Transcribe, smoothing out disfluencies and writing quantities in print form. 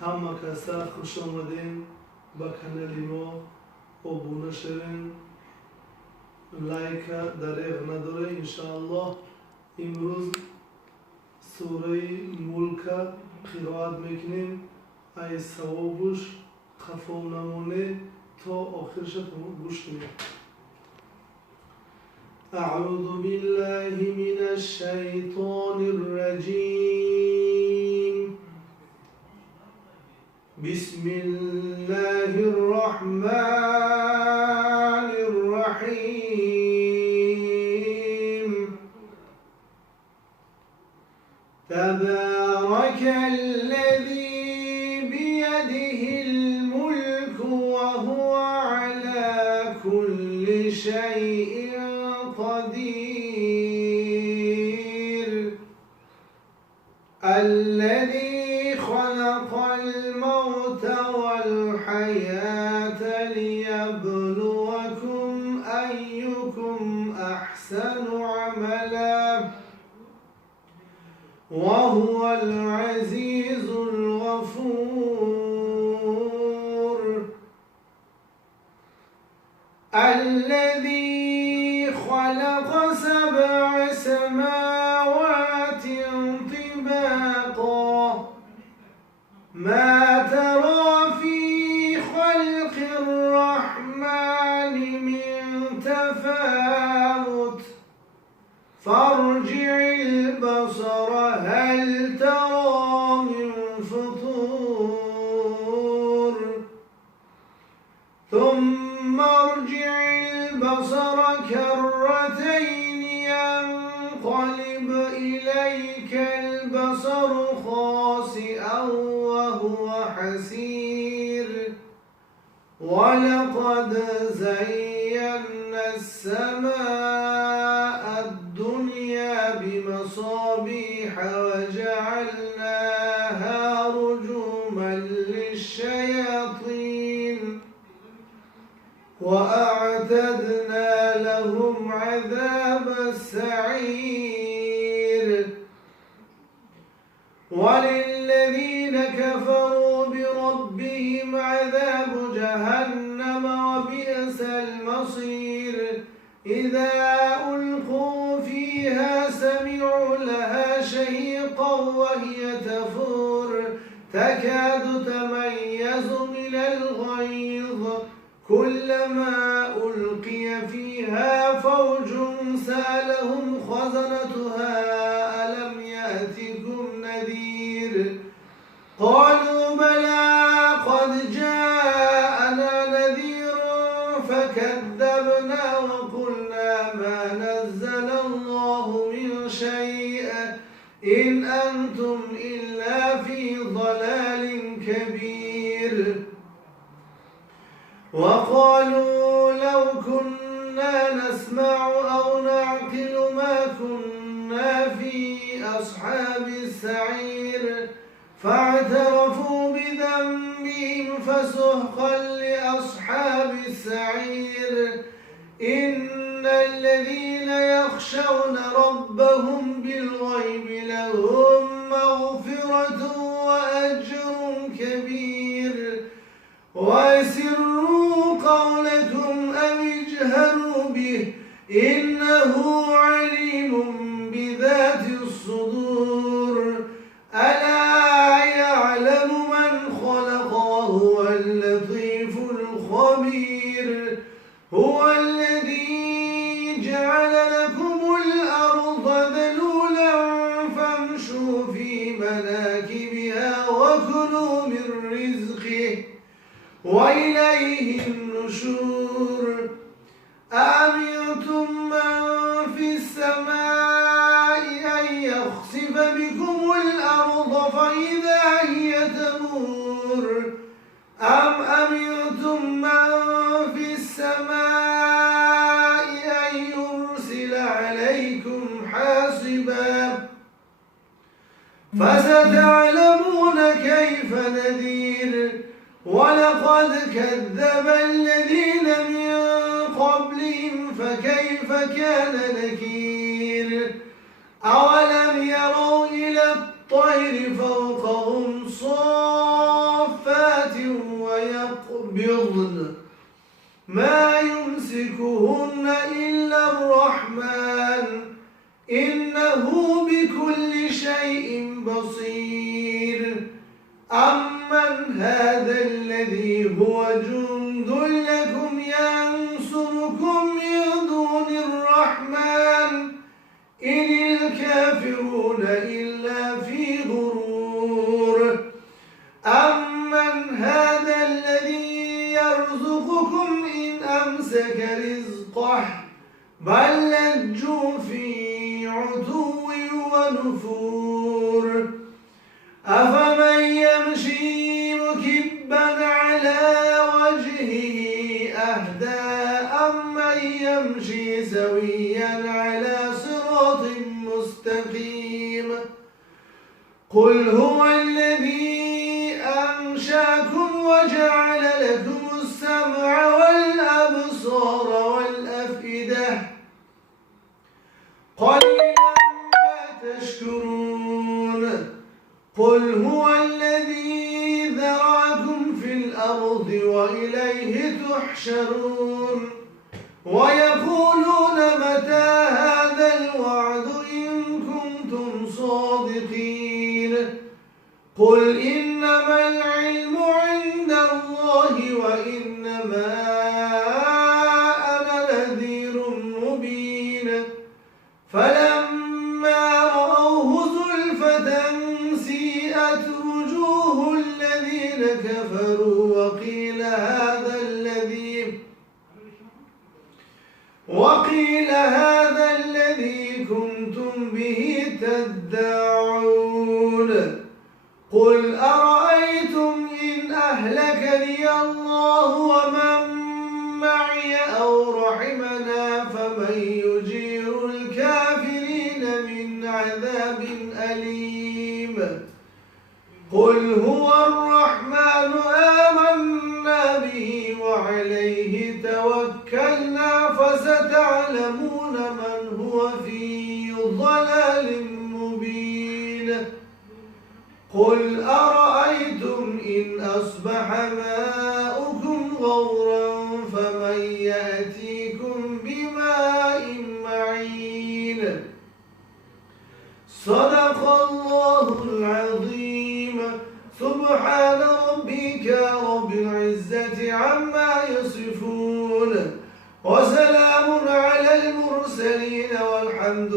همه کسا خوش آمدین با کانال ما و بونشرین لایک دریغ نداره انشاءالله. امروز سوره ملک قرائت میکنیم. ای ثوابش خفا نمونه تا آخرش گوش کنیم. أعوذ بالله من الشيطان الرجيم. بسم الله الرحمن الرحيم. تبارك الذي بيده الملك وهو على كل شيء قدير. الذي خلق الموت والحياة ليبلوكم أيكم أحسن عملا وهو العزيز الغفور. الذي خلق 7 سماوات طباقا ما ترى في خلق الرحمن من تفاوت فارجع البصر هل ترى من فطور ثم ارجع البصر كرتين ينقلب إليك البصر خاسئا وهو حسير. ولقد زينا السماء الدنيا بمصابيح وجعلناها رجوما للشياطين وأعتدنا لهم عذاب السعير. وللذين كفروا بربهم عذاب جهنم وبئس المصير. إذا ألقوا فيها سمعوا لها شهيقا وهي تفور تكاد تميز من الغيظ كلما ألقي فيها فوج سألهم خزنتها ألم يأتكم نذير قالوا بلى قد جاءنا نذير فكذبنا وقلنا ما نزل الله من شيء إن أنتم إلا في ضلال كبير. وقالوا لو كنا نسمع أو نعقل ما كنا في أصحاب السعير فاعترفوا بذنبهم فسحقا لأصحاب السعير. إن الذين يخشون ربهم بالغيب لهم مغفرة وأجر كبير. وأسروا قولكم أو اجهروا به إنه عليم بذات الصدور. ألا يعلم من خلق وهو اللطيف الخبير. هو الذي جعل لكم الأرض ذلولا فامشوا في مناكبها وكلوا من رزقه وإليه النشور. أأمنتم من في السماء أن يخسف بكم الأرض فإذا هي تمور أم أمنتم من في السماء أن يرسل عليكم حاصبا فستعلمون كيف نذير. ولقد كذب الذين من قبلهم فكيف كان نكير. أولم يروا إلى الطير فوقهم صافات ما يمسكهن إلا الرحمن إنه بكل شيء بصير أمن هذا الذي هو جند لكم ينصركم من دون الرحمن إن الكافرون إلا في غرور أمن هذا الذي يرزقكم إن أمسك رزقه بل لجوا في عتو ونفور أفمن يمشي مكبا على وجهه أهدى أمن يمشي سويا على صراط مستقيم قل هو الذي أنشأكم وجعل لكم السمع والأبصار والأفئدة قليلا ما تشكرون قل هو الذي ذرأكم في الأرض وإليه تحشرون ويقولون متى هذا الوعد إن كنتم صادقين قل إنما العلم عند الله وإنما أنا نذير مبين فلما رأوه زلفة سيئت وجوه الذين كفروا وقيل هذا الذي كنتم به تدعون قل أرأيتم إن أهلكني الله ومن معي أو رحمنا فمن يجير الكافرين من عذاب أليم قل هو الرحمن آمنا به وعليه توكلنا فستعلمون من هو في ضلال مبين قل أرأيتم إن أصبح ماؤكم غورا فمن يأتيكم بماء معين صدق الله العظيم سبحان ربك رب العزة عما يصفون وسلام على المرسلين والحمد